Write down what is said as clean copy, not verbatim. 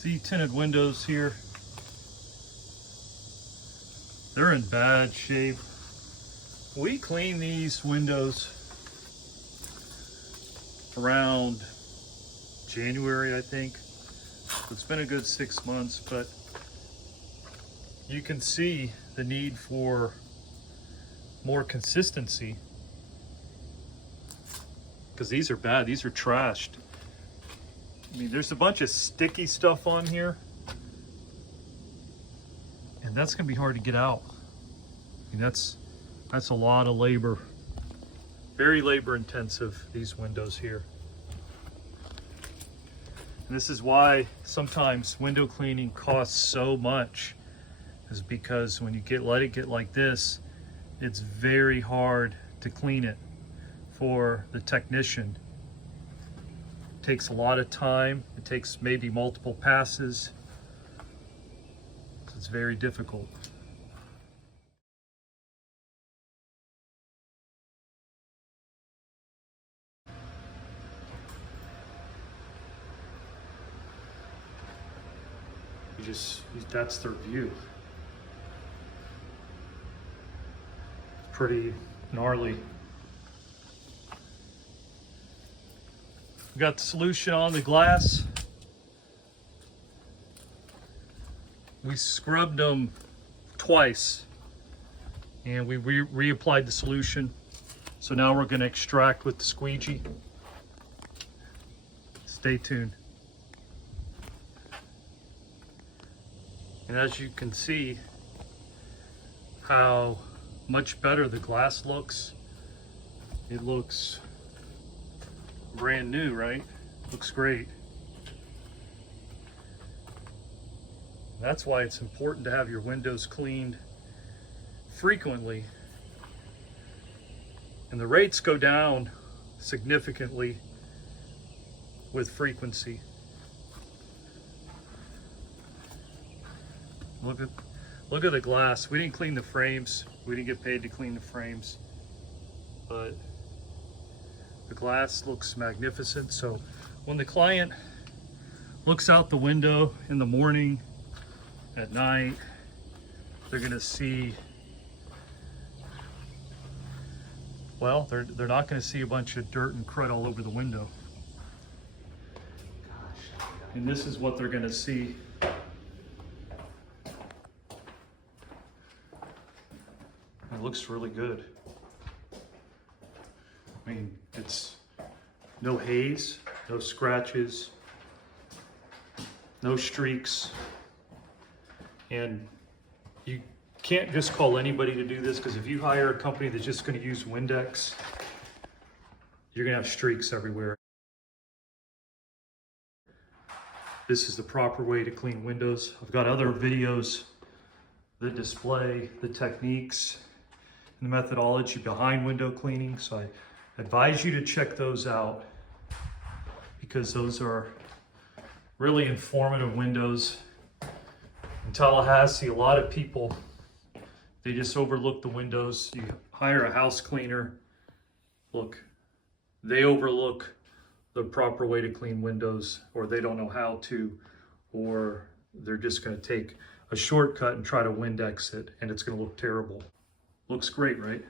See tinted windows here. They're in bad shape. We clean these windows around January, I think. It's been a good 6 months, but you can see the need for more consistency because these are bad. These are trashed. I mean, there's a bunch of sticky stuff on here, and that's gonna be hard to get out. I mean, that's a lot of labor. Very labor intensive, these windows here. And this is why sometimes window cleaning costs so much, is because when you let it get like this, it's very hard to clean it for the technician. It takes a lot of time. It takes maybe multiple passes. It's very difficult. That's their view. Pretty gnarly. We got the solution on the glass. We scrubbed them twice and we reapplied the solution. So now we're going to extract with the squeegee. Stay tuned. And as you can see how much better the glass looks. It looks brand new, right? Looks great. That's why it's important to have your windows cleaned frequently. And the rates go down significantly with frequency. Look at the glass. We didn't clean the frames. We didn't get paid to clean the frames, but the glass looks magnificent. So when the client looks out the window in the morning, at night, they're gonna see, well, they're not gonna see a bunch of dirt and crud all over the window. And this is what they're gonna see. It looks really good. I mean, it's no haze, no scratches, no streaks. And you can't just call anybody to do this, because if you hire a company that's just going to use Windex, you're going to have streaks everywhere. This is the proper way to clean windows. I've got other videos that display the techniques and the methodology behind window cleaning, so I advise you to check those out, because those are really informative windows. In Tallahassee, a lot of people, they just overlook the windows. You hire a house cleaner, look, they overlook the proper way to clean windows, or they don't know how to, or they're just going to take a shortcut and try to Windex it, and it's going to look terrible. Looks great, right?